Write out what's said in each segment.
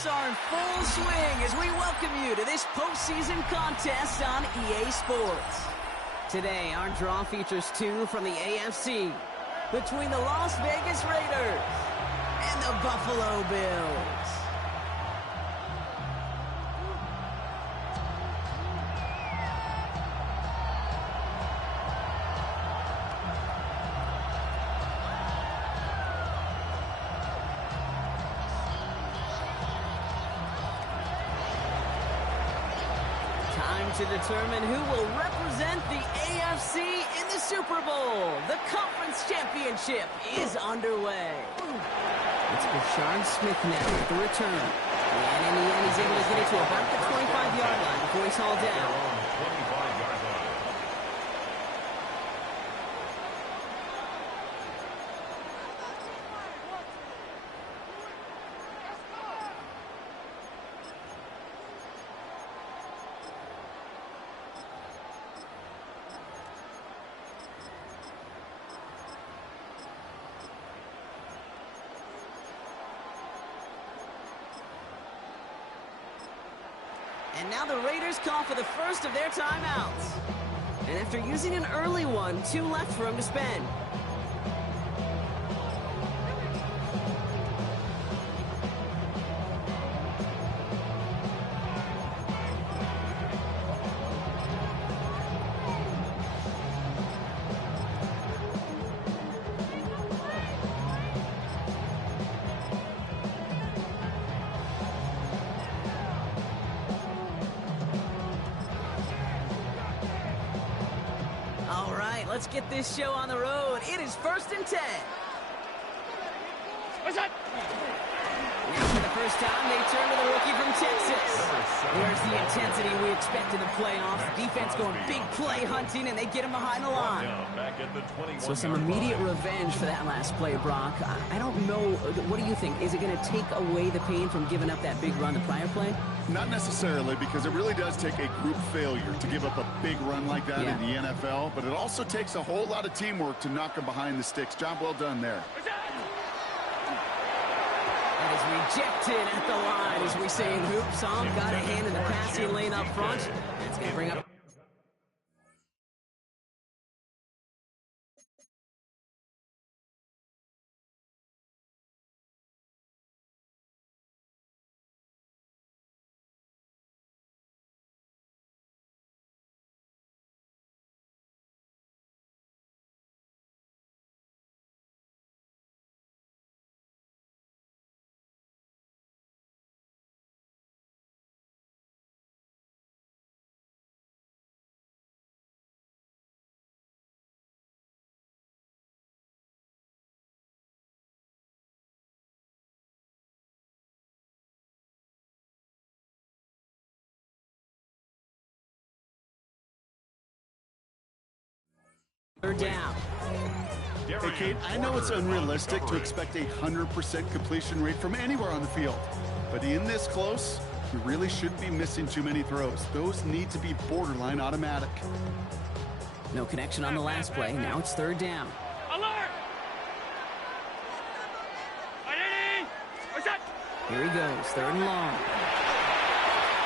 playoffs are in full swing as we welcome you to this postseason contest on EA Sports. Today, our draw features two from the AFC between the Las Vegas Raiders and the Buffalo Bills. To determine who will represent the AFC in the Super Bowl. The conference championship is underway. It's Rashard Smith now with the return. And in the end, he's able to get it to about the 25-yard line before he's hauled down. And now the Raiders call for the first of their timeouts. And after using an early one, 2 left for him to spend. Let's get this show on the road. It is 1st and 10. What's that? And for the first time, they turn to the rookie from Texas. There's the intensity we expect in the playoffs. The defense going big play hunting, and they get him behind the line. So some immediate revenge for that last play, Brock. I don't know. What do you think? Is it going to take away the pain from giving up that big run the prior play? Not necessarily, because it really does take a group failure to give up a big run like that in the NFL, but it also takes a whole lot of teamwork to knock him behind the sticks. Job well done there. That is rejected at the line, as we say in hoops. Got a hand in the passing lane up front. That's going to bring up... Third down. Hey, Kate, I know it's unrealistic to expect a 100% completion rate from anywhere on the field. But in this close, you really shouldn't be missing too many throws. Those need to be borderline automatic. No connection on the last play. Now it's 3rd down. Alert! Here he goes, 3rd and long.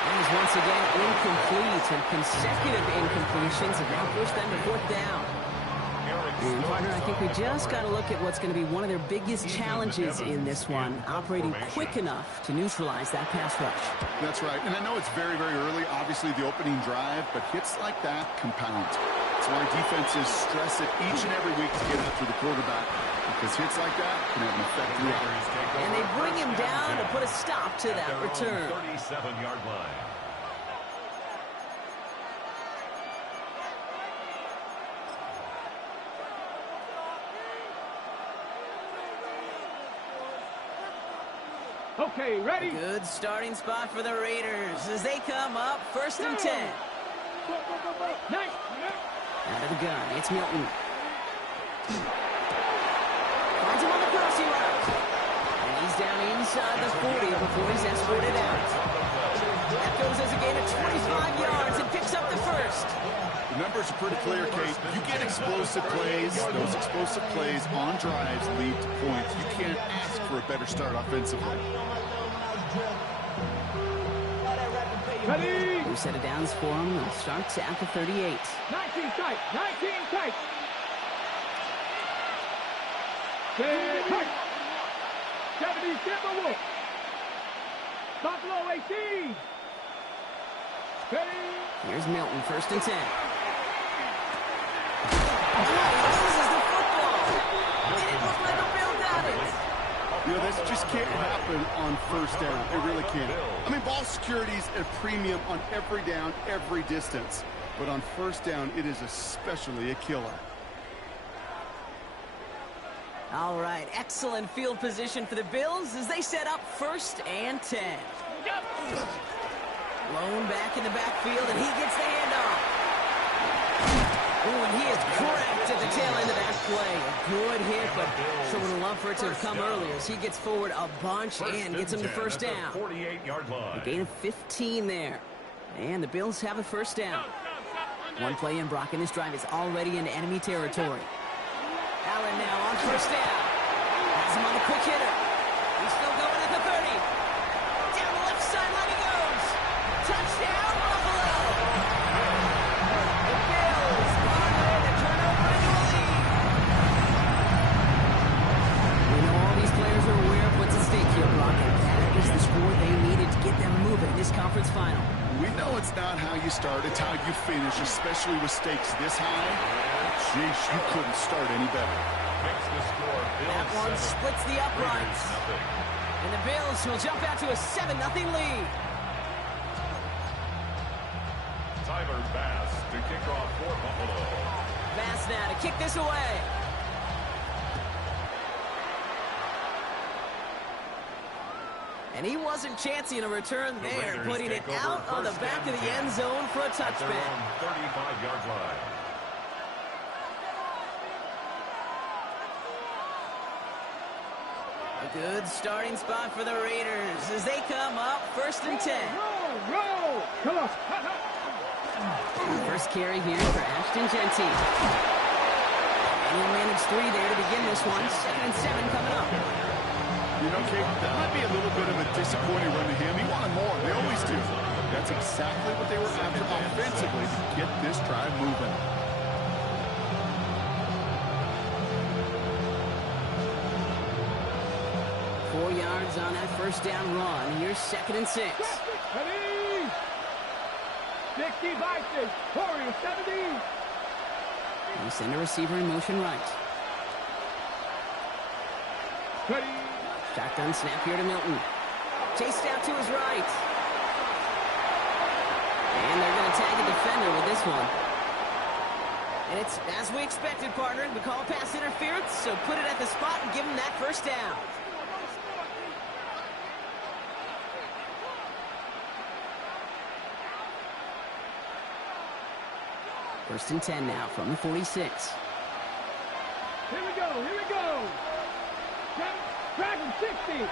And is once again incomplete, and consecutive incompletions have now pushed them to 4th down. And partner, I think we just got to look at what's going to be one of their biggest challenges in this one, operating quick enough to neutralize that pass rush. That's right, and I know it's very, very early, obviously the opening drive, but hits like that compound. That's why defenses stress it each and every week to get after the quarterback, because hits like that can have an effect throughout. And they bring him down to put a stop to that return. 37-yard line. Okay, ready? Good starting spot for the Raiders as they come up 1st and 10. Nice. Out of the gun, it's Milton. Finds him on the crossing route. And he's down inside the 40 before he's escorted out. That goes as a gain of 25 yards and picks up the first. The numbers are pretty clear, Kate. You get explosive plays. Those explosive plays on drives lead to points. You can't ask for a better start offensively. Ready? New set of downs for them. They'll start at the 38. 19 tight. 19 tight. Set tight. 70 Timber Wolf. Buffalo 18. Ready? Here's Milton, 1st and 10. This is the football. It didn't look like a Bill got it. You know, this just can't happen on 1st down. It really can't. I mean, ball security's a premium on every down, every distance. But on 1st down, it is especially a killer. All right, excellent field position for the Bills as they set up 1st and 10. Lone back in the backfield, and he gets the handoff. Oh, and he is cracked at the tail end of that play. A good hit, but sure would have loved for it to have come earlier as he gets forward a bunch and gets him the 1st down. 48-yard line. A gain of 15 there. And the Bills have a 1st down. One play in, Brock, and this drive is already in enemy territory. Allen now on 1st down. Has him on a quick hitter. He's still going at the 30. Down the left sideline he goes. Touchdown, Buffalo! The Bills on their to turn over into a lead. We know all these players are aware of what's at stake here, Brock, and that is the score they needed to get them moving in this conference final. We know it's not how you start, it's how you finish, especially with stakes this high. Jeez, you couldn't start any better. Makes the score. That one splits the uprights. And the Bills will jump out to a 7-0 lead. Tyler Bass to kick off for Buffalo. Bass now to kick this away. And he wasn't chancing a return there, putting it out on the back of the end zone for a touchback. 35-yard line. A good starting spot for the Raiders as they come up 1st and 10. Roll. Come on. First carry here for Ashton Genty. And he'll manage 3 there to begin this one. 2nd and 7 coming up. You know, Kate, that might be a little bit of a disappointing run to him. He wanted more. They always do. That's exactly what they were after offensively to get this drive moving. Four yards on that 1st down run. Here's 2nd and 6. Ready? 60 Vikings. Corey 70. We send a receiver in motion right. Ready? Shotgun snap here to Milton. Chased out to his right. And they're going to tag a defender with this one. And it's as we expected, partner. We call pass interference, so put it at the spot and give him that 1st down. First and 10 now from the 46. Here we go. Here we go. Dragon 60.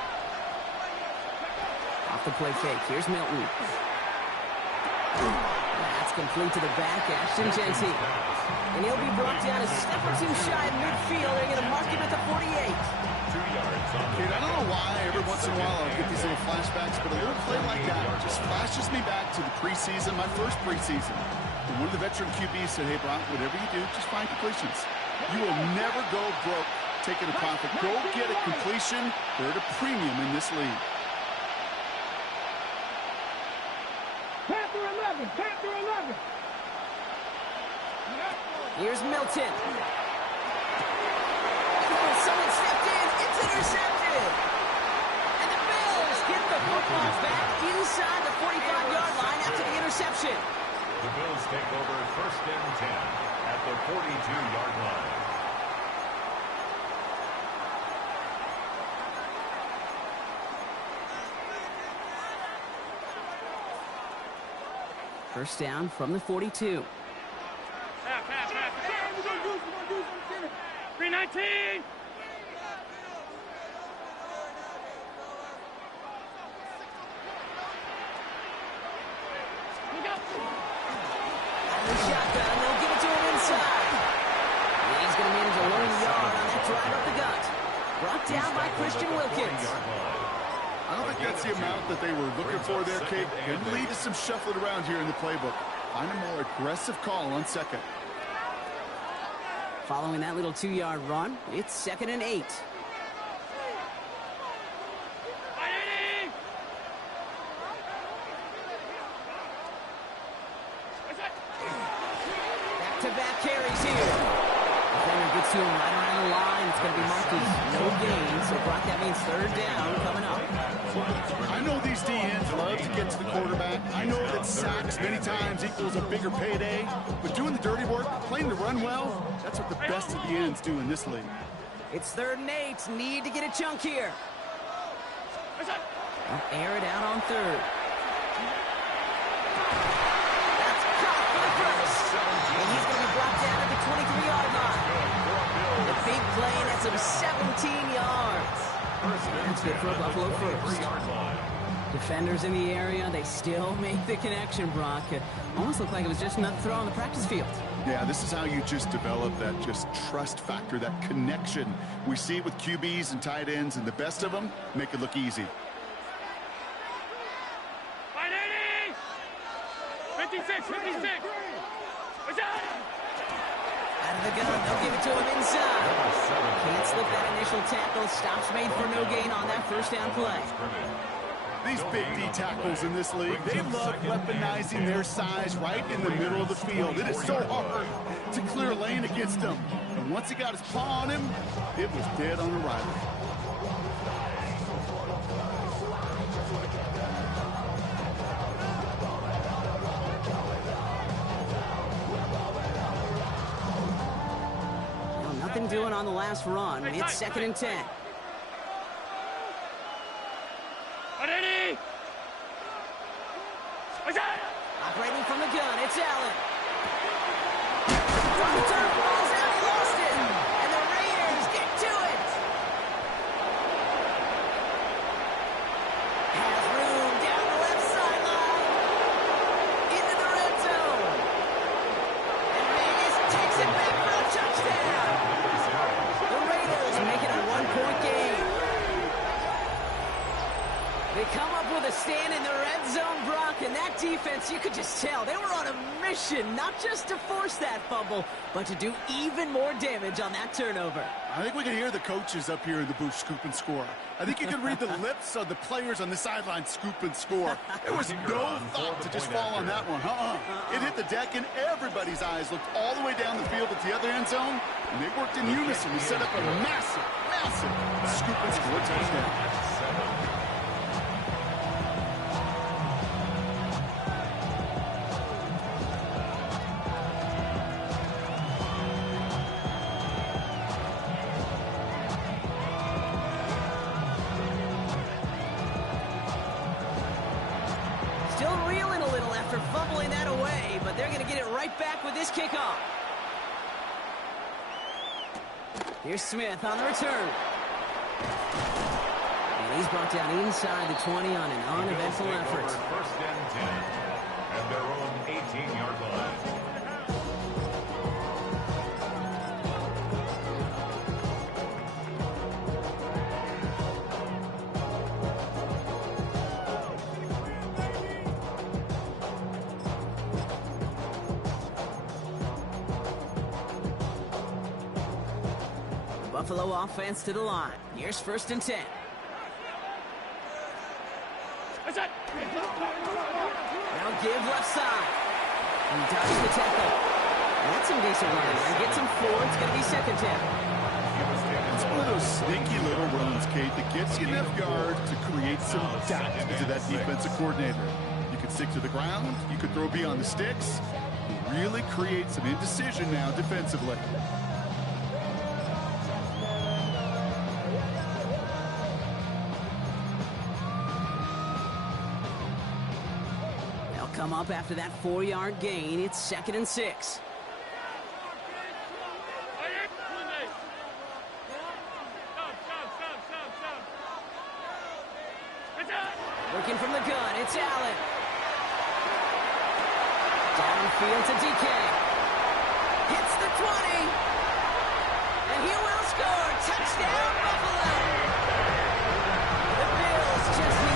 Off the play fake. Here's Milton. That's complete to the back. Ashton Genty. And he'll be brought down a step or two shy of midfield. They're going to mark him at the 48. 2 yards on the Kate, I don't know why every once in a while I'll get these little flashbacks, but a little play like that just flashes me back to the preseason, my first preseason. And one of the veteran QBs said, hey, Brock, whatever you do, just find completions. You will never go broke taking a profit. Go get a completion. They're at a premium in this league. Panther 11. Panther 11. Here's Milton. Oh, someone stepped in. It's intercepted. And the Bills get the football back inside the 45-yard line after the interception. The Bills take over 1st and 10 at the 42-yard line. First down from the 42. Pass. 319. The shotgun, they'll give it to him inside. He's going to manage a lone yard on that drive up the gut. Brought down by Christian Wilkins. A I don't think that's the amount that they were looking for there, Kate. Could lead to some shuffling around here in the playbook. Find a more aggressive call on second. Following that little 2-yard run, it's 2nd and 8. Back-to-back carries here. Defender gets to him right around the line. It's going to be marked as no gain. So, Brock, that means 3rd down coming up. I know these DNs love to get to the quarterback. I know that sacks many times equals a bigger payday. But doing the dirty work, playing the run well, that's what the best of the ends do in this league. It's 3rd and 8. Need to get a chunk here. Air it out on 3rd. That's caught for the first. And he's going to be brought down at the 23-yard line. The big play, and that's him 17 yards. That's good for a Buffalo first. Defenders in the area, they still make the connection, Brock. It almost looked like it was just another throw on the practice field. Yeah, this is how you just develop that just trust factor, that connection. We see it with QBs and tight ends, and the best of them make it look easy. 56. Out of the gun, they'll give it to him inside. Can't slip that initial tackle. Stops made for no gain on that 1st down play. These big D tackles in this league, they love weaponizing their size right in the middle of the field. It is so hard to clear lane against them. And once he got his paw on him, it was dead on arrival. Nothing doing on the last run. It's 2nd and 10. Operating from the gun, it's Allen. From the turf, ball's out, he lost it. And the Raiders get to it. Has room down the left sideline. Into the red zone. And Vegas takes it back for a touchdown. The Raiders make it a 1-point game. They come up with a stand in the red zone, Brock, and that defense, you could just tell, they were on a mission, not just to force that fumble, but to do even more damage on that turnover. I think we can hear the coaches up here in the booth scoop and score. I think you can read the lips of the players on the sideline scoop and score. There was no thought to just fall on that one. It hit the deck, and everybody's eyes looked all the way down the field at the other end zone, and they worked in unison to set up a massive scoop and score touchdown. Still reeling a little after fumbling that away, but they're going to get it right back with this kickoff. Here's Smith on the return. And he's brought down inside the 20 on an uneventful effort. 1st and 10 at their own 18-yard line. Buffalo offense to the line. Here's 1st and 10. Now give left side. And dodges the tackle. That's some decent running. And gets him 4. It's going to be 2nd down. It's one of those sneaky little runs, Kate, that gets you enough yards to create some doubt into that defensive coordinator. You could stick to the ground. You could throw beyond the sticks. You really create some indecision now defensively. Come up after that 4-yard gain. It's 2nd and 6. Working from the gun, it's Allen. Downfield to DK. Hits the 20. And he will score. Touchdown, Buffalo. The Bills just need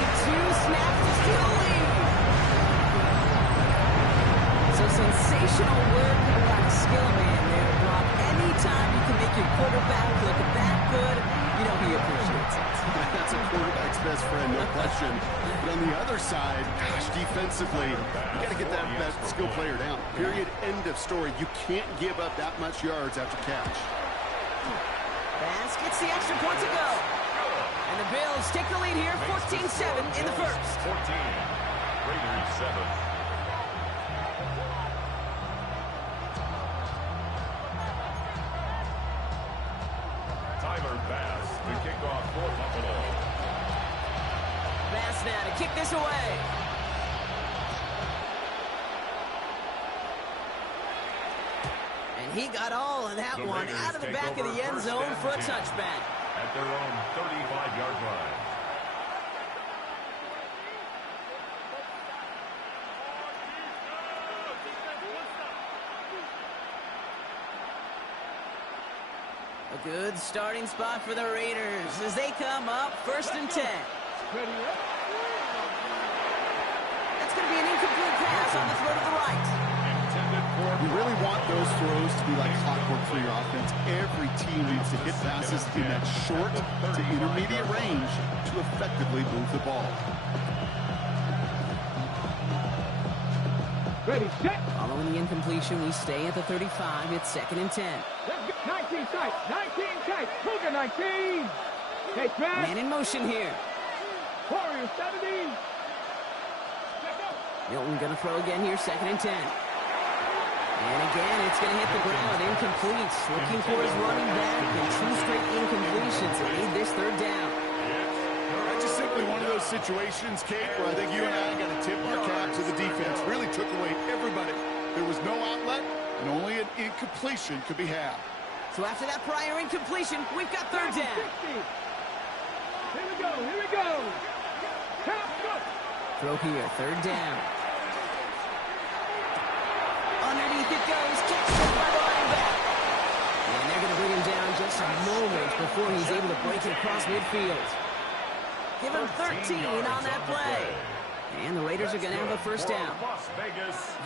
But on the other side, gosh, defensively, you got to get that skill player down. Period. End of story. You can't give up that much yards after catch. Bass gets the extra point to go. And the Bills take the lead here, 14-7 in the first. 14. Raiders 7. Bass to kick off for Buffalo. Bass now to kick this away. And he got all of that one out of the back of the end zone for a touchback. At their own 35-yard line. A good starting spot for the Raiders as they come up 1st and 10. That's going to be an incomplete pass on the throw to the right. You really want those throws to be like clockwork for your offense. Every team needs to hit passes in that short to intermediate range to effectively move the ball. Ready, set. Following the incompletion, we stay at the 35. It's 2nd and 10. Let's go. 19 tight. 19 tight. Cougar 19. Take back. Man in motion here. Warriors 70. Milton going to throw again here, 2nd and 10. And again, it's going to hit the ground. Incomplete. Looking for his running back. And 2 straight incompletions to lead this 3rd down. That's just simply one of those situations, Kate, where I think you and I got to tip our cap to the defense. Really took away everybody. There was no outlet, and only an incompletion could be had. So after that prior incompletion, we've got 3rd down. 60. Here we go. Here we go. Count, go. Throw here, 3rd down. Underneath it goes, catch it by the linebacker. And they're going to bring him down just a moment before he's able to break it across midfield. Give him 13 on that play. And the Raiders are going to have a 1st down.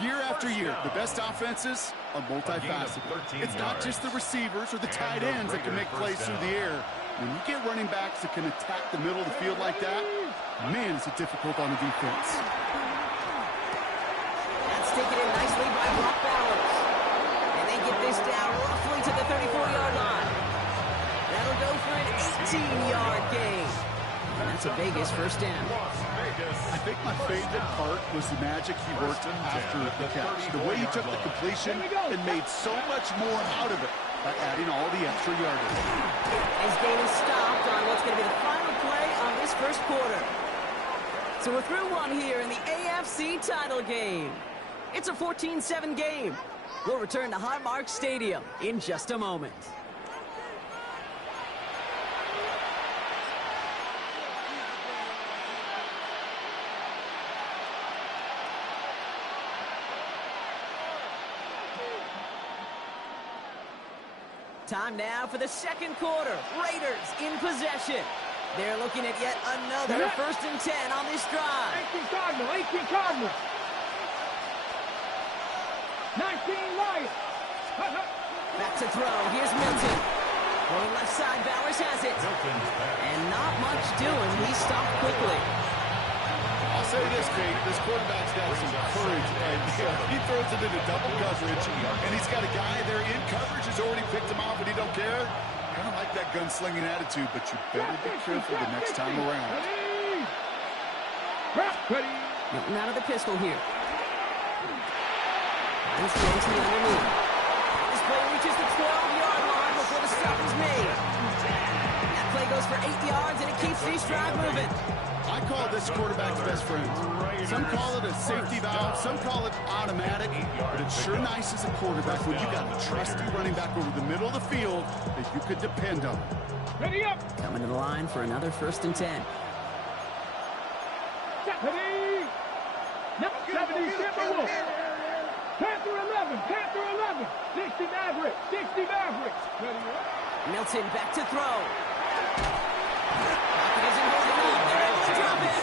Year after year, the best offenses are multifaceted. It's not just the receivers or the tight ends that can make plays through the air. When you get running backs that can attack the middle of the field like that, man, is it difficult on the defense. That's taken in nicely by Brock Bowers. And they get this down roughly to the 34-yard line. That'll go for an 18-yard gain. And that's a Vegas 1st down. I think my favorite part was the magic he worked after the catch. The way he took the completion and made so much more out of it by adding all the extra yardage. His gain is stopped on what's going to be the final play on this 1st quarter. So we're through one here in the AFC title game. It's a 14-7 game. We'll return to Highmark Stadium in just a moment. Time now for the 2nd quarter. Raiders in possession. They're looking at yet another 1st and 10 on this drive. 18 Cardinal, 18 Cardinal. 19 Lions. Back to throw. Here's Milton. Going left side. Bowers has it. And not much doing. He stopped quickly. I'll say this, Kate. This quarterback's got some courage. And he throws it into double coverage. And he's got a guy there in coverage who's already picked him off, and he don't care. Kind of like that gunslinging attitude, but you better be careful the next time around. Milton out of the pistol here. He's going to the underneath. This play reaches the 12-yard line before the stop is made. That play goes for 8 yards, and it keeps this drive moving. I call this quarterback's best friend. Some call it a safety valve, some call it automatic, but it's sure nice as a quarterback when you got a trusty running back over the middle of the field that you could depend on. Ready up. Coming to the line for another 1st and 10. 70. 70, Timberwolves. Panther 11, Panther 11. 60 Mavericks, 60 Mavericks. Ready up. Milton back to throw. Pocket isn't holding on. They're able to drop it.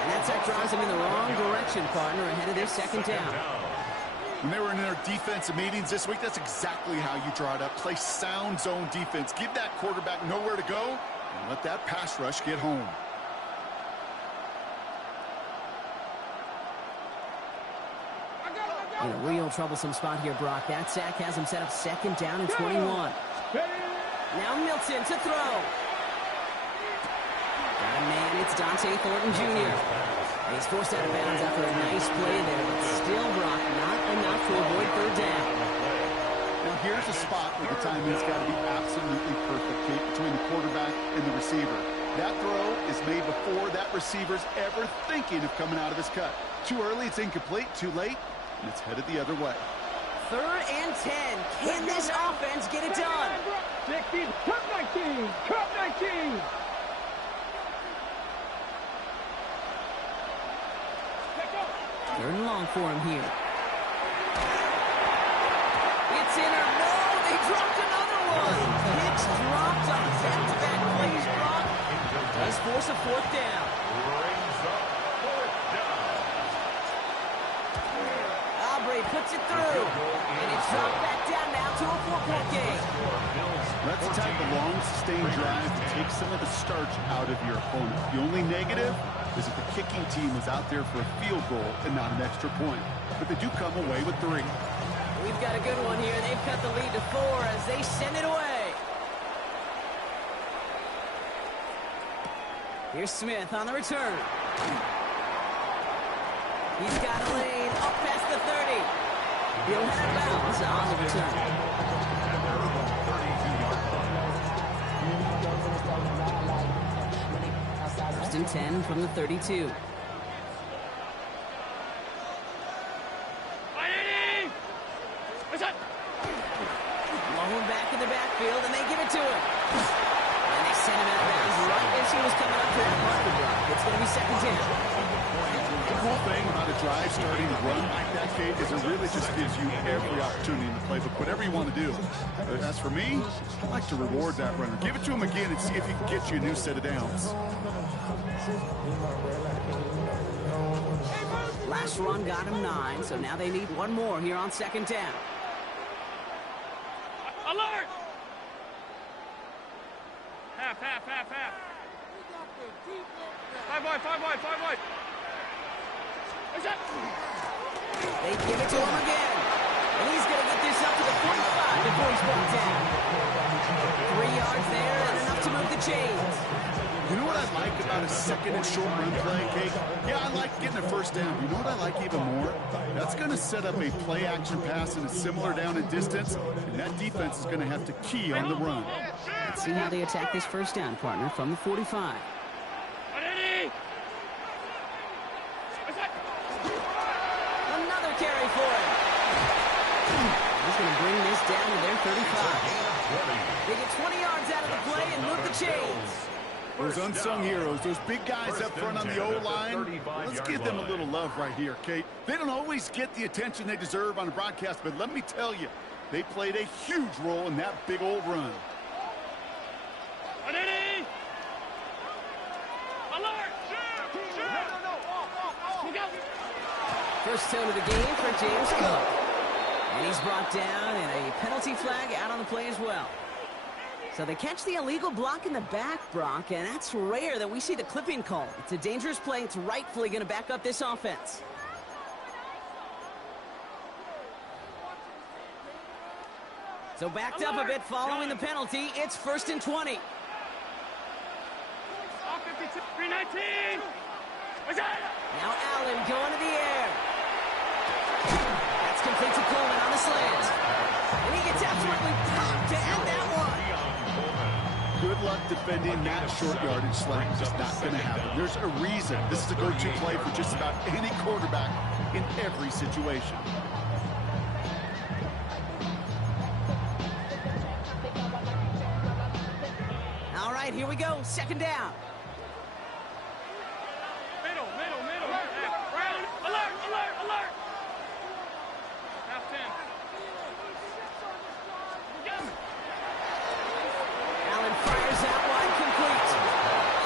And that drives him in the wrong direction, partner, ahead of their 2nd down. When they were in their defensive meetings this week, that's exactly how you draw it up. Play sound zone defense. Give that quarterback nowhere to go, and let that pass rush get home. In a real troublesome spot here, Brock. That sack has him set up 2nd down and 21. Now Milton to throw. Got a man, it's Dante Thornton Jr. And he's forced out of bounds after a nice play there, but still, Brock, not enough to avoid 3rd down. Now here's a spot where the timing's got to be absolutely perfect, Kate, between the quarterback and the receiver. That throw is made before that receiver's ever thinking of coming out of his cut. Too early, it's incomplete. Too late, and it's headed the other way. 3rd and 10. Can this offense get it done? 60, cut 19, cut 19. 3rd and long for him here. It's in or no, they dropped another one. Hicks dropped on back-to-back plays, Brock. Does force a 4th down. Brings up 4th down. Aubrey puts it through. And it's dropped back down now to a 4-point game. That's the type of long, sustained drive to take some of the starch out of your opponent. The only negative is if the kicking team was out there for a field goal and not an extra point. But they do come away with 3. We've got a good one here. They've cut the lead to 4 as they send it away. Here's Smith on the return. He's got a lane up past the 30. He'll head bounds on the return. 1st and 10 from the 32. Long back in the backfield, and they give it to him. And they send him out of bounds right as he was coming up to that marker block. It's going to be 2nd down. The cool thing about a drive starting to run like that, Kate, is it really just gives you every opportunity in the playbook, whatever you want to do. As for me, I like to reward that runner. Give it to him again and see if he can get you a new set of downs. Last run got him 9, so now they need one more here on 2nd down. Alert! Half. 5 wide. They give it to him again. And he's going to get this up to the 45 before he's brought down. 3 yards there and enough to move the chains. You know what I like about a 2nd and short run play, Kate? Yeah, I like getting a 1st down. You know what I like even more? That's going to set up a play-action pass in a similar down and distance, and that defense is going to have to key on the run. Let's see how they attack this 1st down, partner, from the 45. Another carry for him. He's going to bring this down to their 35. They get 20 yards out of the play and move the chains. Those unsung heroes, those big guys up front on the O-line, let's give them a little love right here, Kate. They don't always get the attention they deserve on a broadcast, but let me tell you, they played a huge role in that big old run. First tone of the game for James Cook. And he's brought down and a penalty flag out on the play as well. So they catch the illegal block in the back, Brock, and that's rare that we see the clipping call. It's a dangerous play. It's rightfully going to back up this offense. So backed up a bit following the penalty. It's 1st and 20. 319. Now Allen going to the air. That's complete to Coleman on the slant. And he gets absolutely popped to end that one. Good luck defending that short yardage slant. Just not going to happen. There's a reason. This is a go-to play for just about any quarterback in every situation. All right, here we go. 2nd down. Middle. Round. Alert. Half 10. Allen fires out wide, complete.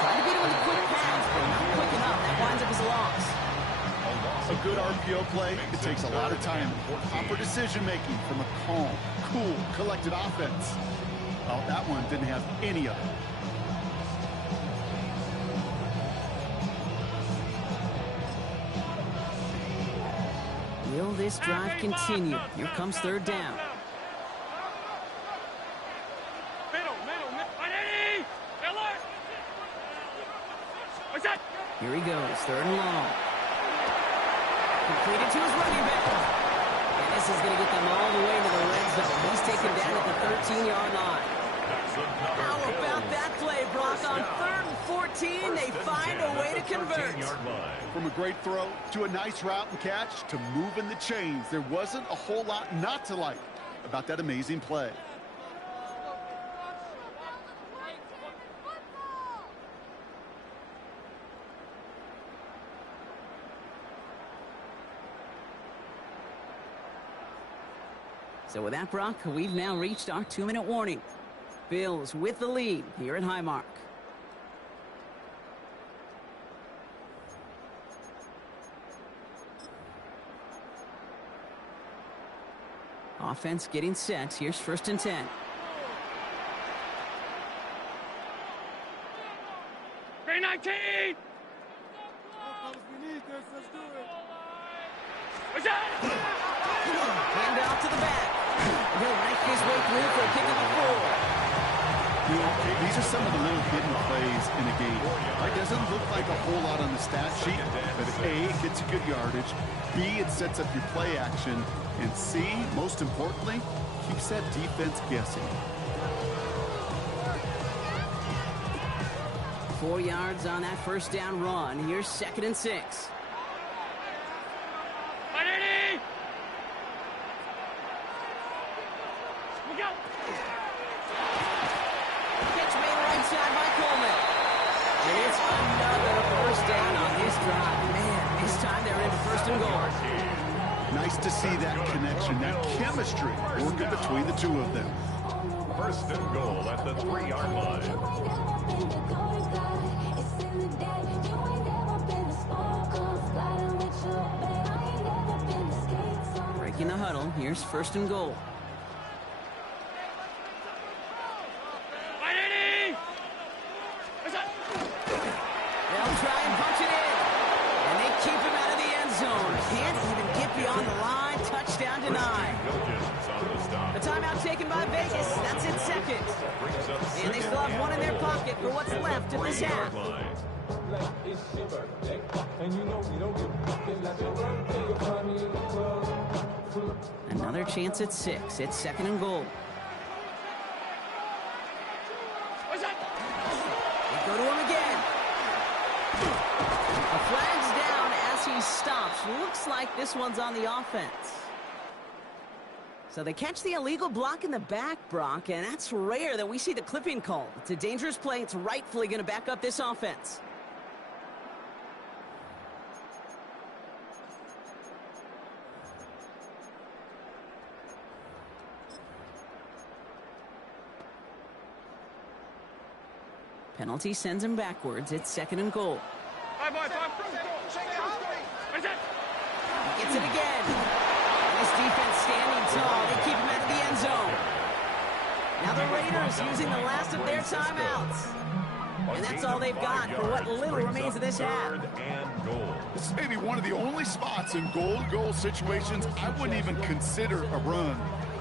Trying to beat him with a quick pass, but not quick enough. That winds up as a loss. A good RPO play, it takes a lot of time. Proper decision-making from a calm, cool, collected offense. Well, that one didn't have any of it. Will this drive continue? Here comes third down. Here he goes, third and long. Completed to his running back. And this is going to get them all the way to the red zone. He's taken down at the 13-yard line. How about that play, Brock? On 3rd and 14, they find a way to convert. From a great throw to a nice route and catch to moving the chains, there wasn't a whole lot not to like about that amazing play. So with that, Brock, we've now reached our 2-minute warning. Bills with the lead here at Highmark. Offense getting set. Here's 1st and 10. Green 19! Hand out to the back. He'll make his way through for a kick of the 4. You know, these are some of the little hidden plays in a game. It doesn't look like a whole lot on the stat sheet, but A, it gets you good yardage, B, it sets up your play action, and C, most importantly, keeps that defense guessing. 4 yards on that first down run. Here's 2nd and 6. Catch made right side by Coleman. And it's another first down on this drive. Man, this time they're into 1st and goal. Nice to see that connection, that chemistry working between the two of them. 1st and goal at the 3-yard line. Breaking the huddle. Here's 1st and goal. They'll try and punch it in. And they keep him out of the end zone. Can't even get beyond the line. Touchdown denied. The timeout taken by Vegas. That's its 2nd. And they still have one in their pocket for what's left of this half. Another chance at 6. It's 2nd and goal. They go to him again. A flag's down as he stops. Looks like this one's on the offense. So they catch the illegal block in the back, Brock, and that's rare that we see the clipping call. It's a dangerous play. It's rightfully going to back up this offense. Penalty sends him backwards. It's 2nd and goal. He gets it again. This defense standing tall. They keep him out of the end zone. Now the Raiders using the last of their timeouts. And that's all they've got for what little remains of this half. This may be one of the only spots in goal-to-goal situations I wouldn't even consider a run.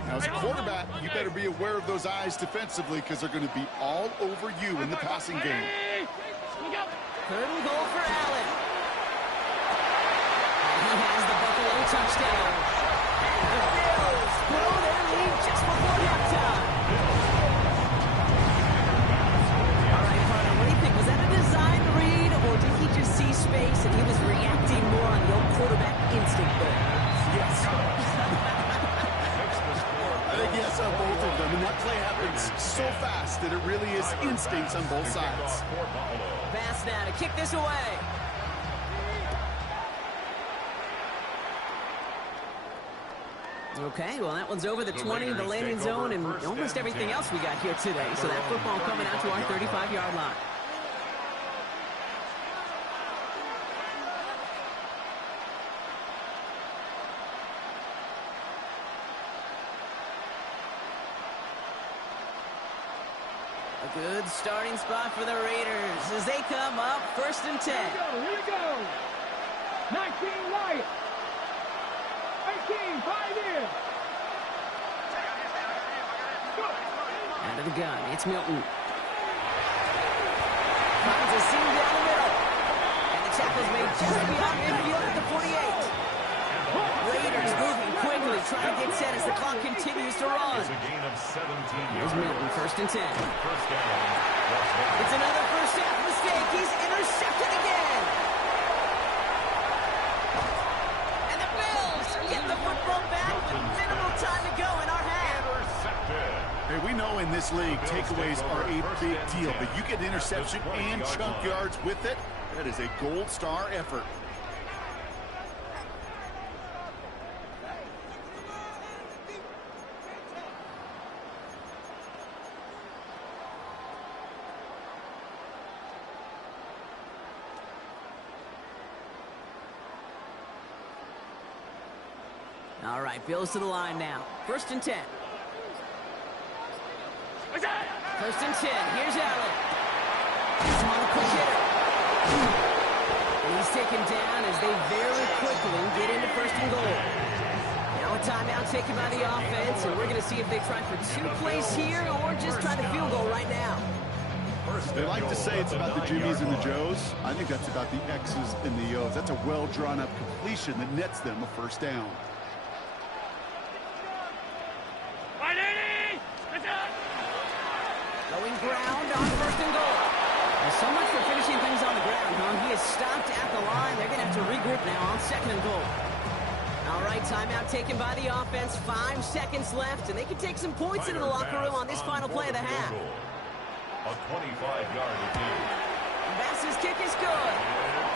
Now, as a quarterback, you better be aware of those eyes defensively because they're going to be all over you in the passing game. 3rd and goal for Allen. He has the Buffalo touchdown. The Bills blow their lead just before halftime. All right, partner, what do you think? Was that a design read, or did he just see space and he was reacting more on the old quarterback instinct there? Yes. I think yes on both of them, and that play happens so fast that it really is instincts on both sides. Pass now to kick this away. Okay, well, that one's over the 20, the landing zone, and almost everything else we got here today. So that football coming out to our 35-yard line. A good starting spot for the Raiders as they come up 1st and 10. Here we go. 19 Wyatt. team. 5 in. Out of the gun, it's Milton. Finds a seam down the middle. And the tackle's made just beyond midfield at the 48. Raiders moving quickly, trying to get set as the clock continues to run. It's a gain of 17 Here's yards. Milton, 1st and 10. First down. Las Vegas. It's another first half mistake. He's intercepted again. And the Bills get the football back with minimal time to go in our half. Intercepted. Hey, we know in this league, takeaways are a big deal, but you get interception and chunk yards with it, that is a gold star effort. All right, Bills to the line now. 1st and 10. 1st and 10. Here's Allen. He's on a quick hitter. And he's taken down as they very quickly get into 1st and goal. Now a timeout taken by the offense, and we're going to see if they try for 2 plays here or just try the field goal right now. They like to say it's about the Jimmies and the Joes. I think that's about the X's and the O's. That's a well-drawn-up completion that nets them a 1st down. Going ground on 1st and goal. Well, so much for finishing things on the ground, huh? He is stopped at the line. They're going to have to regroup now on 2nd and goal. All right, timeout taken by the offense. 5 seconds left, and they can take some points into the locker room on this final play of the half. A 25-yard attempt. Bass's kick is good.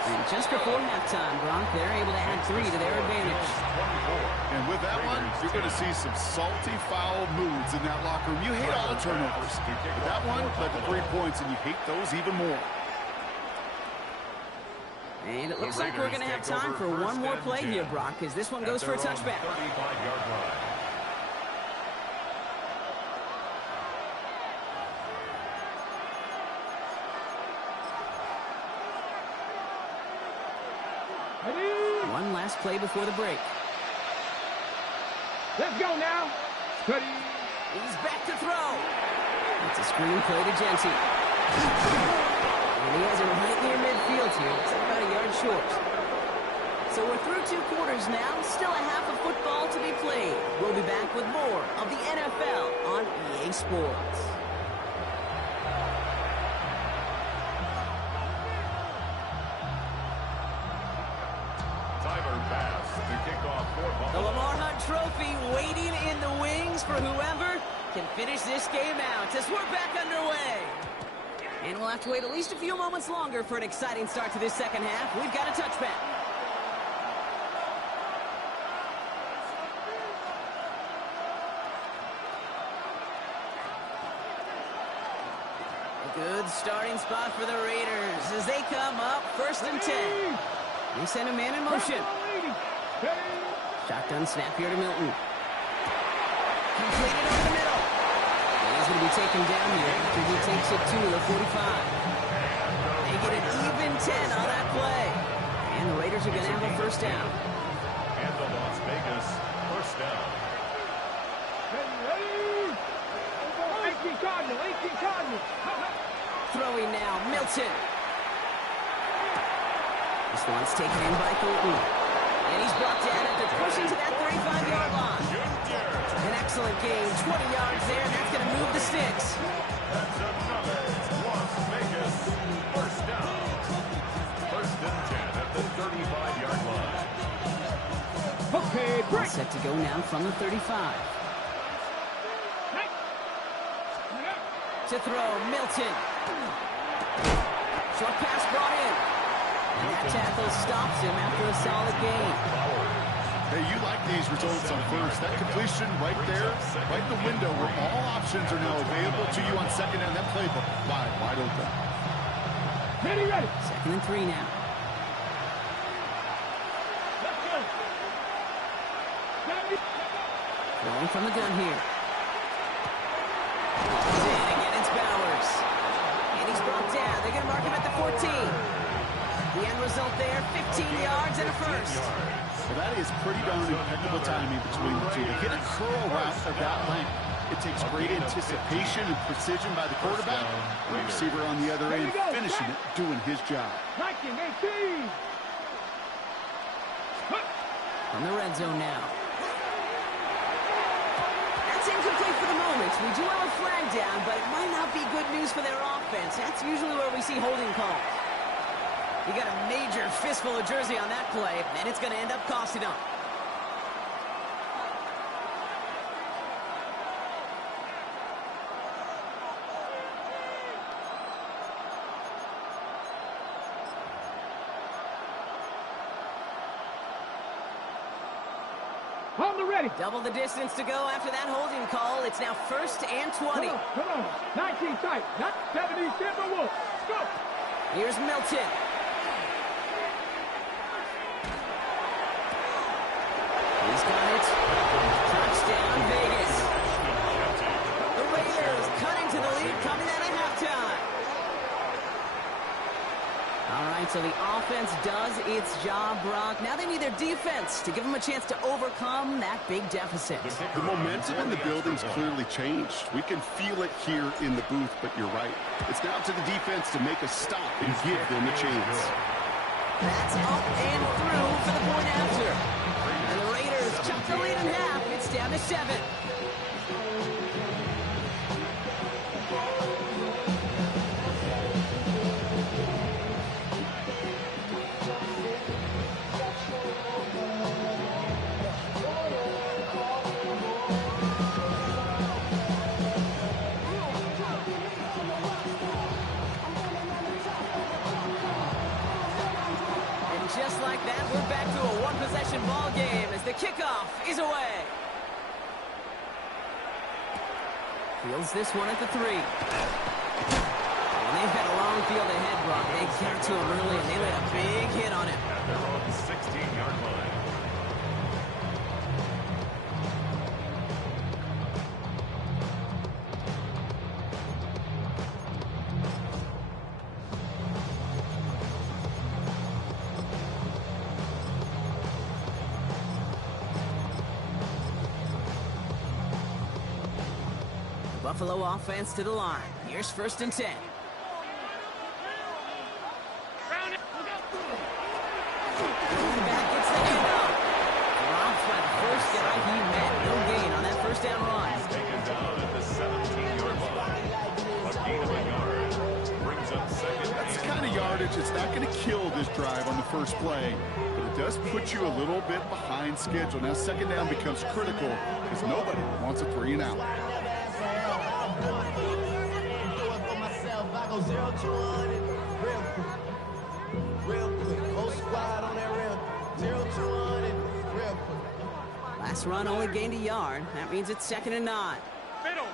And just before halftime, Gronk, they're able to add 3 to their advantage. And with that one, you're going to see some salty, foul moods in that locker room. You hate all the turnovers. But that one led to 3 points, and you hate those even more. And it looks like we're going to have time for one more play here, Brock, because this one goes for a touchback. 35-yard line. One last play before the break. Let's go now. Steady. He's back to throw. It's a screen play to Genty. And he has it right near midfield here. It's about a yard short. So we're through 2 quarters now. Still a half of football to be played. We'll be back with more of the NFL on EA Sports. The Lamar Hunt Trophy waiting in the wings for whoever can finish this game out as we're back underway. And we'll have to wait at least a few moments longer for an exciting start to this second half. We've got a touchback. A good starting spot for the Raiders as they come up 1st and 10. They send a man in motion. Shotgun snap here to Milton. Completed over the middle. And he's going to be taken down here after he takes it to the 45. They get an even 10 on that play. And the Raiders are going to have a 1st down. And the Las Vegas 1st down. 18 Cardinal, 18 Cardinal. Throwing now, Milton. This one's taken in by Thornton. And he's brought down after pushing to that 35-yard line. An excellent gain, 20 yards there, and that's going to move the sticks. That's another Las Vegas 1st down. 1st and 10 at the 35-yard line. Okay, All break. set to go now from the 35. To throw, Milton. Short pass brought in. And that tackle stops him after a solid gain. Hey, you like these results on 1st. That completion right there, right in the window where all options are now available to you on 2nd and that playbook wide open. Ready, ready. 2nd and 3 now. Let's go. Throwing from the gun here. He's in again, it's Bowers. And he's brought down. They're going to mark him at the 14. The end result there, 15 yards and a 1st. Well, that is pretty darn impeccable timing between the two. To hit a curl route of that length, it takes great anticipation and precision by the quarterback. And the receiver on the other end finishing it, doing his job. 19-18. On the red zone now. That's incomplete for the moment. We do have a flag down, but it might not be good news for their offense. That's usually where we see holding calls. He got a major fistful of jersey on that play, and it's going to end up costing him. On the ready. Double the distance to go after that holding call. It's now 1st and 20. Come on. 19 tight. Not 70 Timberwolves. Let's go. Here's Milton. He's got it. Touchdown, Vegas. The Raiders cutting to the lead, coming out of halftime. All right, so the offense does its job, Brock. Now they need their defense to give them a chance to overcome that big deficit. The momentum in the building's clearly changed. We can feel it here in the booth, but you're right. It's now to the defense to make a stop and give them a chance. That's up and through for the point after. And the Raiders chop the lead in half. It's down to 7. Just like that, we're back to a one-possession ball game as the kickoff is away. Fields this one at the 3. And they've got a long field ahead, Brock. They got to him early, and they laid a big hit on him. At their own 16-yard line. Buffalo offense to the line. Here's 1st and 10. Going back, gets the handoff. Dropped by the first guy he met. No gain on that first down run. Taken down at the 17-yard line. A gain of a yard. Brings up 2nd. That's the kind of yardage that's not going to kill this drive on the first play, but it does put you a little bit behind schedule. Now 2nd down becomes critical because nobody wants a 3 and out. I go 0 to 100 real quick. Whole squad on that rail. 0 to 100 real quick. Last run only gained a yard. That means it's 2nd and 9. Middle.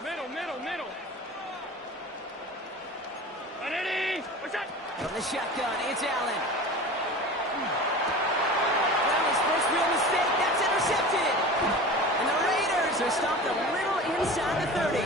Ready? What's that? From the shotgun, it's Allen. That was first real mistake. That's intercepted. And the Raiders are stopped a little inside the 30.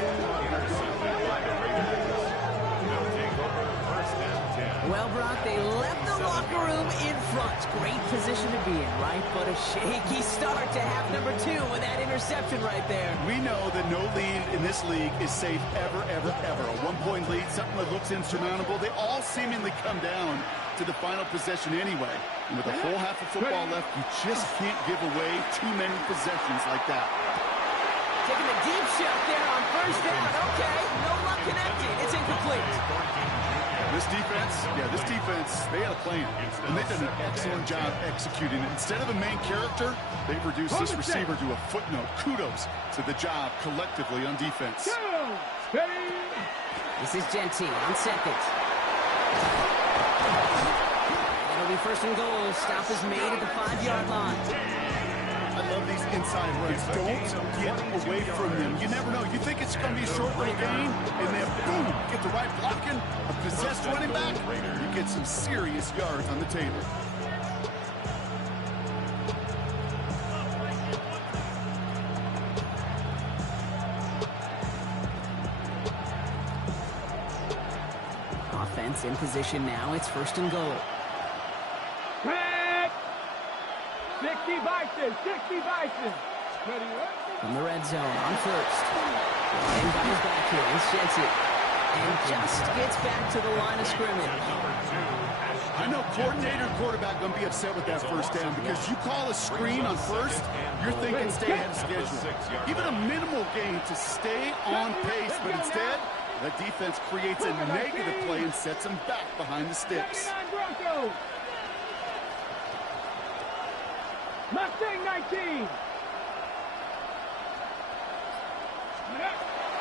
Well, Brock, they left the locker room in front. Great position to be in, right? But a shaky start to half number 2 with that interception right there. We know that no lead in this league is safe ever, ever, ever. A 1-point lead, something that looks insurmountable. They all seemingly come down to the final possession anyway. And with a whole half of football left, you just can't give away too many possessions like that. Taking a deep shot there on 1st down. Okay, no luck connecting. It's incomplete. This defense, they had a plan, and they've done an excellent job executing it. Instead of a main character, they've reduced this receiver to a footnote. Kudos to the job collectively on defense. This is Gentile on 2nd. That'll be 1st and goal. Stop is made at the 5-yard line. I love these inside runs. Don't get away from them. You never know. You think it's going to be a short little gain, and then, boom, get the right blocking, a possessed running back, you get some serious yards on the table. Offense in position now. It's 1st and goal. 60 Bison. 60 Bison. Ready, what? From the red zone on first. And comes back here. This sheds it. And just gets back to the line of scrimmage. I know coordinator and quarterback going to be upset with that first down because you call a screen on first, you're thinking stay ahead of schedule. Even a minimal gain to stay on pace, but instead, the defense creates a negative play and sets them back behind the sticks. Mustang 19.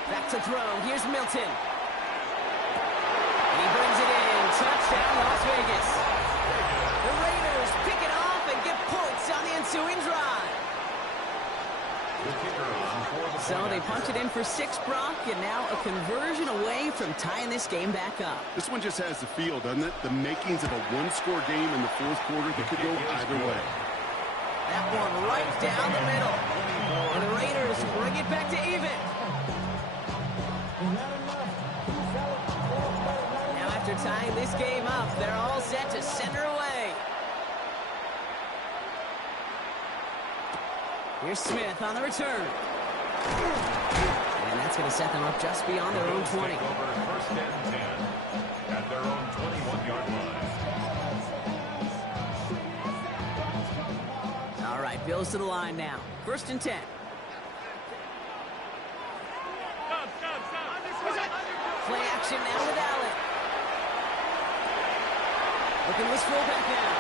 Back to throw. Here's Milton. And he brings it in. Touchdown, Las Vegas. The Raiders pick it off and get points on the ensuing drive. So they punch it in for 6, Brock, and now a conversion away from tying this game back up. This one just has the feel, doesn't it? The makings of a one-score game in the fourth quarter that could go either way. That one right down the middle. And the Raiders bring it back to even. Now after tying this game up, they're all set to send her away. Here's Smith on the return. And that's going to set them up just beyond their own 20. First and 10 at their own 21-yard line. All right, Bills to the line now. First and 10. Play action now with Allen. Looking this fullback now.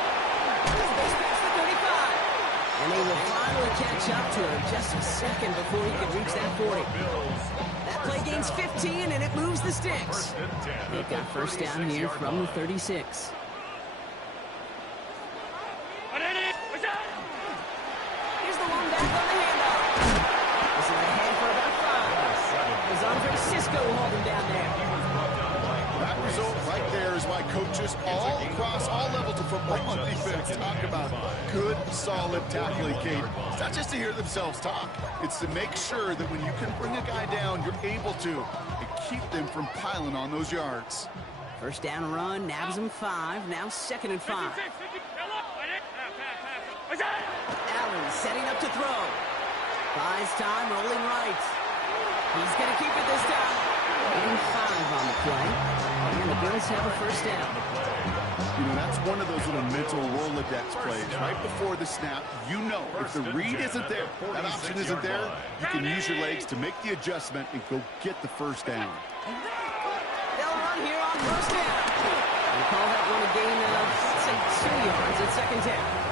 Space past the 35. And they will finally catch up to him just a second before he can reach that 40. That play gains 15, and it moves the sticks. They've got first down here from the 36. Here's the one back on the handoff. This is ahead for about 5. As Andre Cisco hold him down there. That result right there is why coaches all across all levels of football and defense talk about good, solid tackling, Kate. It's not just to hear themselves talk. It's to make sure that when you can bring a guy down, you're able to and keep them from piling on those yards. First down run, nabs him 5. Now second and 5. Allen setting up to throw. Buys time, rolling right. He's going to keep it this time. And 5 on the play. And the Bills have a first down. You know, that's one of those little mental Rolodex plays. Right before the snap, you know if the read isn't there, that option isn't there, you can use your legs to make the adjustment and go get the first down. They'll run here on first down. We call that one a gain of, let's say, 2 yards at second down.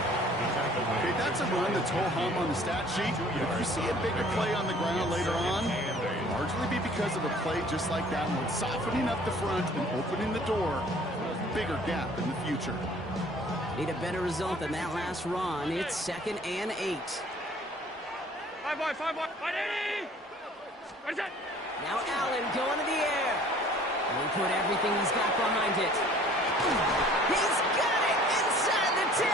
Okay, that's a run that's ho-hum on the stat sheet. If you see a bigger play on the ground later on, it'll largely be because of a play just like that one, softening up the front and opening the door for a bigger gap in the future. Need a better result than that last run. It's second and 8. 5 boy, 180. What is that? Now Allen going to the air. And he put everything he's got behind it. He's got it inside the 10.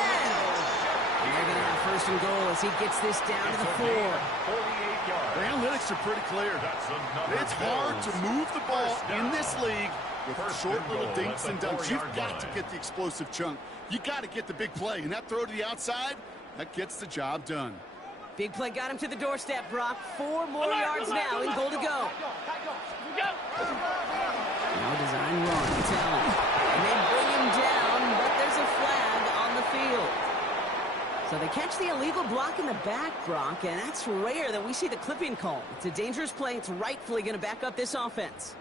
And they're going to have first and goal as he gets this down to the 4. 48 yards. The analytics are pretty clear. It's hard to move the ball in this league with short little dinks and dunks. You've got to get the explosive chunk. You got to get the big play. And that throw to the outside, that gets the job done. Big play got him to the doorstep, Brock. 4 more yards now and goal to go. Now design run. It's Allen. And they bring him down, but there's a flag on the field. So they catch the illegal block in the back, Brock, and that's rare that we see the clipping call. It's a dangerous play. It's rightfully going to back up this offense.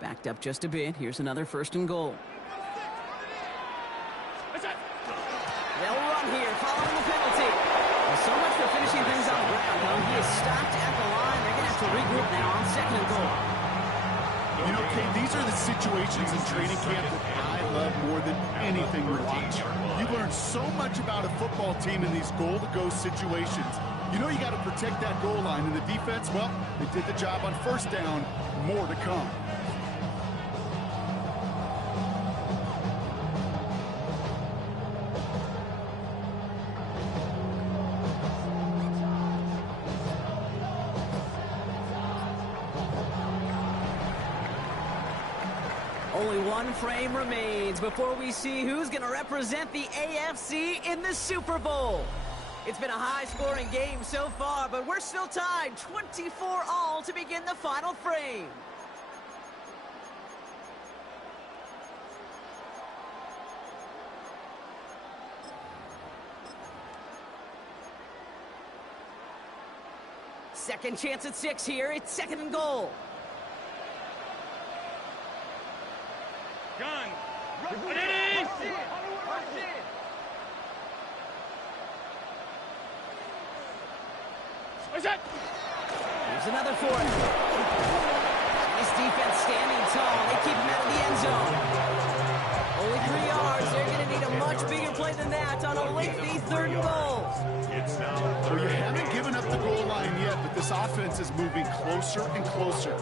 Backed up just a bit. Here's another first and goal. They'll run here following the penalty. Well, so much for finishing things on the ground, though. He is stopped at the line. They're going to have to regroup now on second and goal. You know, Kate, these are the situations in training camp that I love more than anything to watch. You learn so much about a football team in these goal-to-go situations. You know you got to protect that goal line. And the defense, well, they did the job on first down. More to come. one frame remains before we see who's going to represent the AFC in the Super Bowl. It's been a high-scoring game so far, but we're still tied 24-all to begin the final frame. Second chance at 6 here. It's second and goal. Gun. What's that? Here's another for it. This defense standing tall. They keep him out of the end zone. Only 3 yards. They're going to need a much bigger play than that on a lengthy third and goal. Well, you haven't given up the goal line yet, but this offense is moving closer and closer.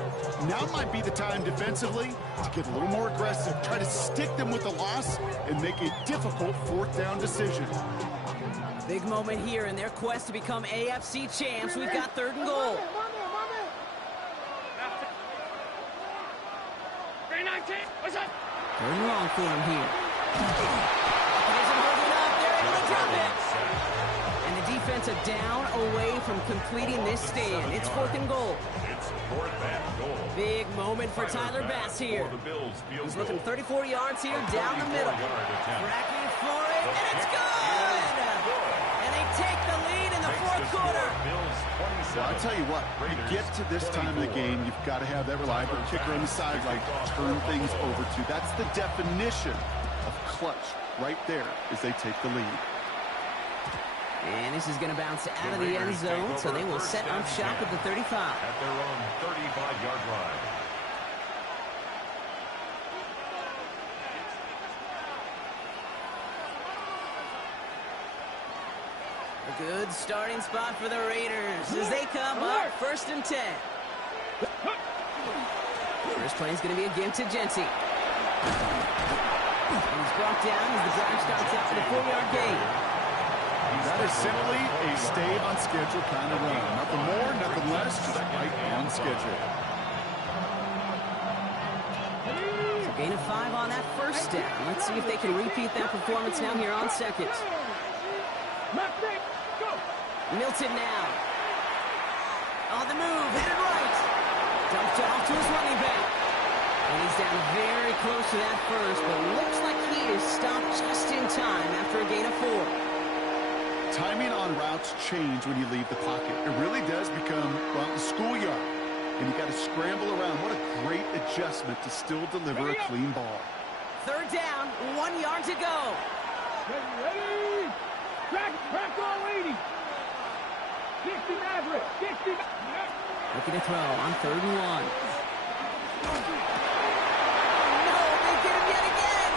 Now might be the time defensively to get a little more aggressive, try to stick them with the loss, and make a difficult fourth down decision. Big moment here in their quest to become AFC champs. We've got third and goal. Third and long for him here. Isn't holding up. They're able to drop it. And the defense a down away from completing this stand. It's fourth and goal. It's fourth and goal. Big moment for Tyler Bass here. He's looking 34 yards here down the middle. Tracking for it, and it's good! And they take the lead in the fourth quarter. Well, I'll tell you what, you get to this time of the game, you've got to have that reliable kicker on the sideline to turn things over to. That's the definition of clutch right there as they take the lead. And this is going to bounce out of the end zone, so they will set up shop at the 35. At their own 35-yard line. A good starting spot for the Raiders as they come up first and 10. First play is going to be a give to Genty. And he's brought down as the drive starts out for the 4-yard gain. That is simply a stay-on-schedule kind of run. Nothing more, nothing less, just right on schedule. So gain of 5 on that first down. Let's see if they can repeat that performance now here on second. Milton now. On the move, headed right. Dumped off to his running back. And he's down very close to that first, but looks like he is stopped just in time after a gain of 4. Timing on routes change when you leave the pocket. It really does become, well, the schoolyard. And you got to scramble around. What a great adjustment to still deliver a clean ball. Third down, 1 yard to go. Ready? Track all 80. 60 Maverick. 60. Looking to throw on third and 1. No, they get him yet again.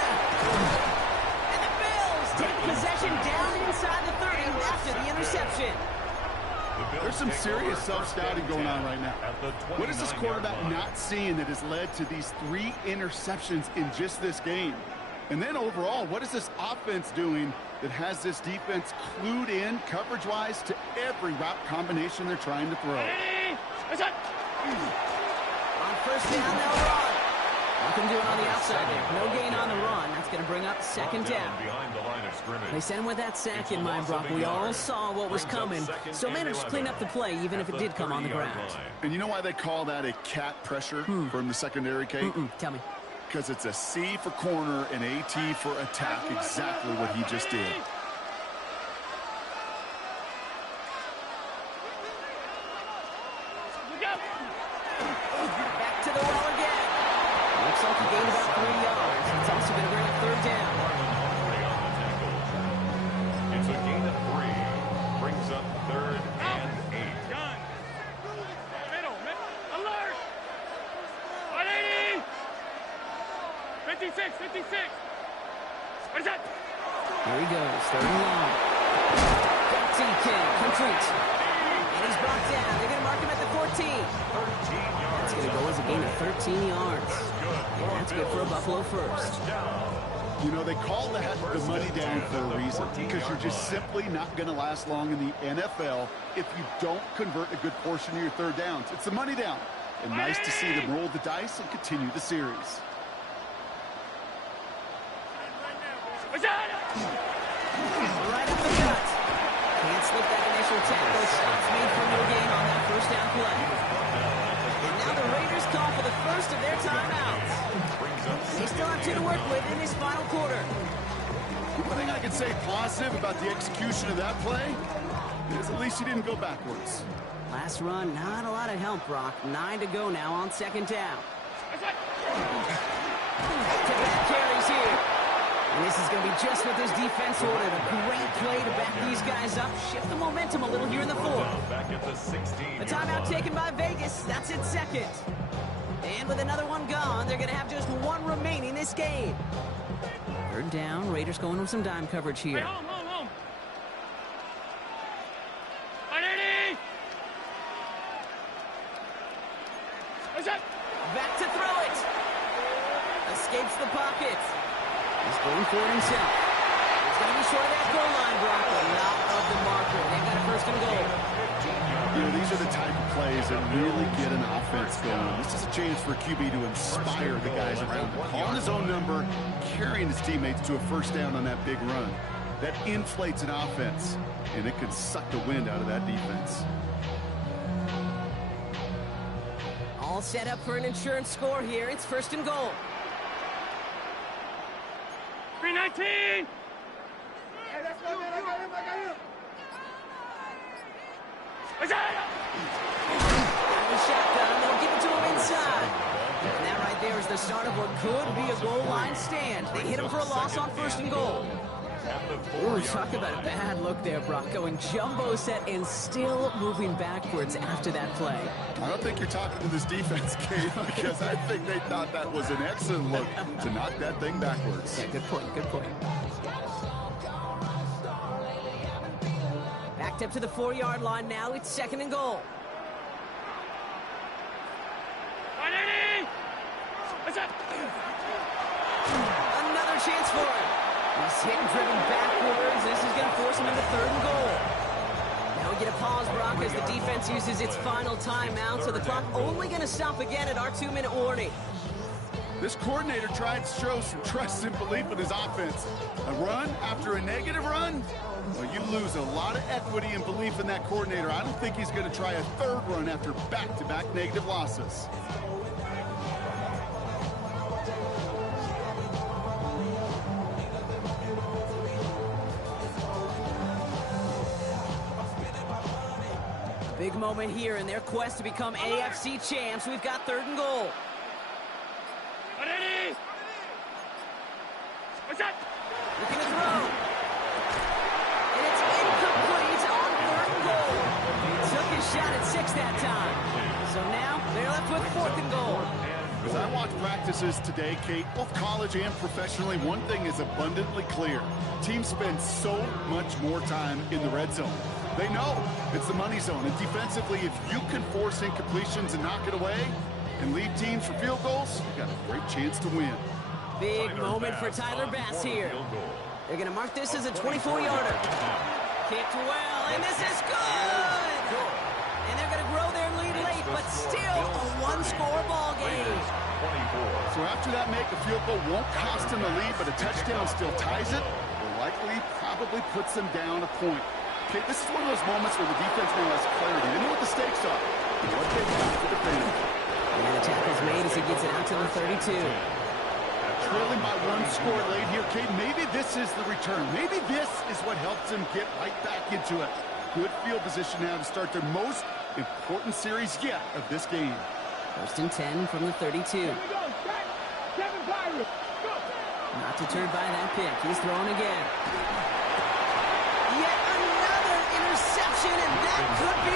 And the Bills take possession down inside the 30 after the interception. There's some serious self-scouting going on right now. What is this quarterback not seeing that has led to these 3 interceptions in just this game? And then overall, what is this offense doing that has this defense clued in coverage-wise to every route combination they're trying to throw? On first down, they'll run. Nothing doing on the outside there. No gain on the run. That's going to bring up second down. Behind the line of scrimmage. They sent him with that sack in mind, Brock. We all saw what was coming, so managed to clean up the play, even if it did come on the ground. And you know why they call that a cat pressure from the secondary, Kate? Tell me. Because it's a C for corner and AT for attack, exactly what he just did. Back to the well again. Looks like he gained about 3 yards. It's also going to bring up third down. It's a gain of 3. Brings up third and 8. Gun. Middle. Alert. 180. 56. What is that? Here he goes. Third and long. Complete. And he's brought down. They're going to mark him at the 14. 13 yards. That's going to go as a gain of 13 yards. And that's good for a Buffalo first. You know, they call that the money down for a reason, because you're just simply not going to last long in the NFL if you don't convert a good portion of your third downs. It's the money down. And nice to see them roll the dice and continue the series. Right up the gut. Can't slip that initial tackle. Stops made for no gain on that first down play. And now the Raiders call for the first of their timeouts. They still have 2 to work with in this final quarter. One thing I can say positive about the execution of that play is at least he didn't go backwards. Last run, not a lot of help, Brock. 9 to go now on second down. Back-to-back carries here. And this is going to be just what this defense ordered. A great play to back these guys up. Shift the momentum a little here in the fourth. Back at the 16. A timeout taken by Vegas. That's its second. And with another one gone, they're going to have just 1 remaining this game. Third down. Raiders going with some dime coverage here. Home. Back to throw it. Escapes the pocket. He's going for it himself. He's going to be short of that goal line, Brock, but not of the marker. They've got a first and goal. You know, these are the type of plays that really get an offense going. This is a chance for QB to inspire the guys around him. Calling his own number, carrying his teammates to a first down on that big run. That inflates an offense, and it can suck the wind out of that defense. All set up for an insurance score here. It's first and goal. 319. Shotgun, they'll give it to him inside. And that right there is the start of what could be a goal line stand. They hit him for a loss on first and goal. Ooh, talk about a bad look there, Brock. Going jumbo set and still moving backwards after that play. I don't think you're talking to this defense, Kate, because I think they thought that was an excellent look to knock that thing backwards. Yeah, good point, good point. Backed up to the 4-yard line now. It's second and goal. Another chance for him. He's hit and driven backwards. This is going to force him into third and goal. Now we get a pause, Brock, as the defense uses its final timeout, so the clock only going to stop again at our 2-minute warning. This coordinator tried to show some trust and belief in his offense. A run after a negative run? Well, you lose a lot of equity and belief in that coordinator. I don't think he's going to try a third run after back-to-back negative losses. Big moment here in their quest to become AFC champs. We've got third and goal. Looking to throw. And it's incomplete on third and goal. He took his shot at 6 that time. So now they're left with fourth and goal. As I watch practices today, Kate, both college and professionally, one thing is abundantly clear. Teams spend so much more time in the red zone. They know it's the money zone. And defensively, if you can force incompletions and knock it away and lead teams for field goals, you got a great chance to win. Big moment for Tyler Bass here. They're going to mark this as a 24-yarder. Kicked well, and this is good! And they're going to grow their lead late, but still a one-score ball game. So after that make, a field goal won't cost them the lead, but a touchdown still ties it. Or likely probably puts them down a point. Okay, this is one of those moments where the defense now has clarity. They know what the stakes are, and what they have to defend. And the tackle's made as he gets it out to the 32. Trailing by one score late here, Kate. Maybe this is the return. Maybe this is what helps them get right back into it. Good field position now to start their most important series yet of this game. First and 10 from the 32. Not deterred by that pick. He's throwing again. Yet another interception, and that could be